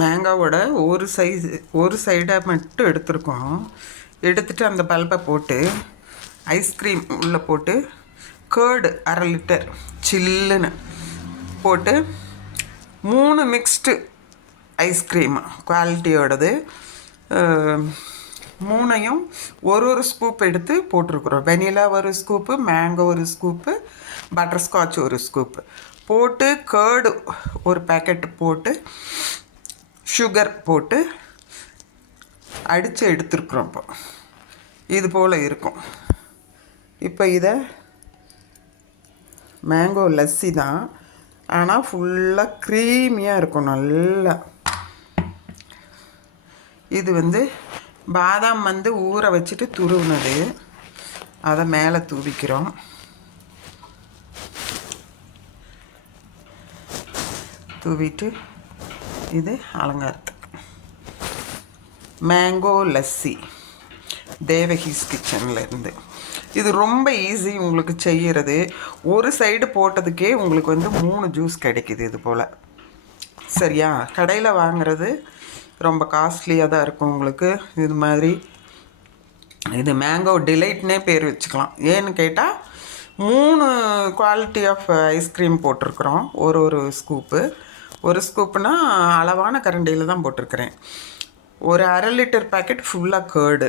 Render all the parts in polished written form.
மேங்காவோட ஒரு சைடை மட்டும் எடுத்துருக்கோம். எடுத்துகிட்டு அந்த பல்பை போட்டு ஐஸ்கிரீம் உள்ளே போட்டு கேர்டு 1/2 லிட்டர் சில்லுன்னு போட்டு 3 மிக்ஸ்டு ஐஸ்கிரீம் குவாலிட்டியோடது 3ஐயும் ஒரு ஸ்கூப் எடுத்து போட்டிருக்குறோம். வெனிலா ஒரு ஸ்கூப்பு, மேங்கோ ஒரு ஸ்கூப்பு, பட்டர்ஸ்காட்ச் ஒரு ஸ்கூப்பு போட்டு கேர்டு ஒரு பேக்கெட் போட்டு சுகர் போட்டு அடித்து எடுத்துருக்குறோம். இப்போ இது போல் இருக்கும். இப்போ இதை மேங்கோ லஸ்ஸி தான், ஆனால் ஃபுல்லாக க்ரீமியாக இருக்கும் நல்லா. இது பாதாம் ஊற வச்சுட்டு துருவுனது, அதை மேலே தூவிக்கிறோம். தூவிட்டு இது அலங்காரத்துக்கு மேங்கோ லஸ்ஸி தேவகிஸ் கிச்சனில் இருந்து. இது ரொம்ப ஈஸி உங்களுக்கு செய்கிறது. ஒரு சைடு போட்டதுக்கே உங்களுக்கு 3 ஜூஸ் கிடைக்கிது இது போல். சரியா? கடையில் வாங்குறது ரொம்ப காஸ்ட்லியாக தான் இருக்கும் உங்களுக்கு. இது மாதிரி இது மேங்கோ டிலைட்னே பேர் வச்சுக்கலாம். ஏன்னு கேட்டால் 3 குவாலிட்டி ஆஃப் ஐஸ்கிரீம் போட்டிருக்குறோம். ஒரு ஸ்கூப்பு. ஒரு ஸ்கூப்புனா அளவான கரண்டியில் தான் போட்டிருக்கிறேன். ஒரு 1/2 லிட்டர் பேக்கெட் ஃபுல்லாக கேர்டு,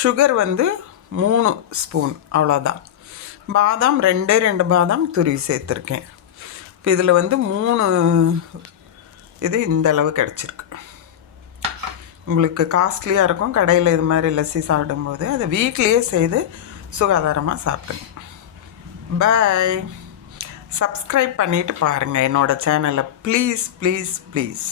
சுகர் 3 ஸ்பூன், அவ்வளோதான். பாதாம் 2 பாதாம் துருவி சேர்த்துருக்கேன். இப்போ இதில் 3 இது இந்த அளவு கிடச்சிருக்கு. உங்களுக்கு காஸ்ட்லியாக இருக்கும் கடையில் இது மாதிரி லஸ்ஸி சாப்பிடும்போது. அதை வீட்லேயே செய்து சுகாதாரமாக சாப்பிடுங்க. பாய். சப்ஸ்கிரைப் பண்ணிவிட்டு பாருங்கள் என்னோடய சேனலை. Please please please.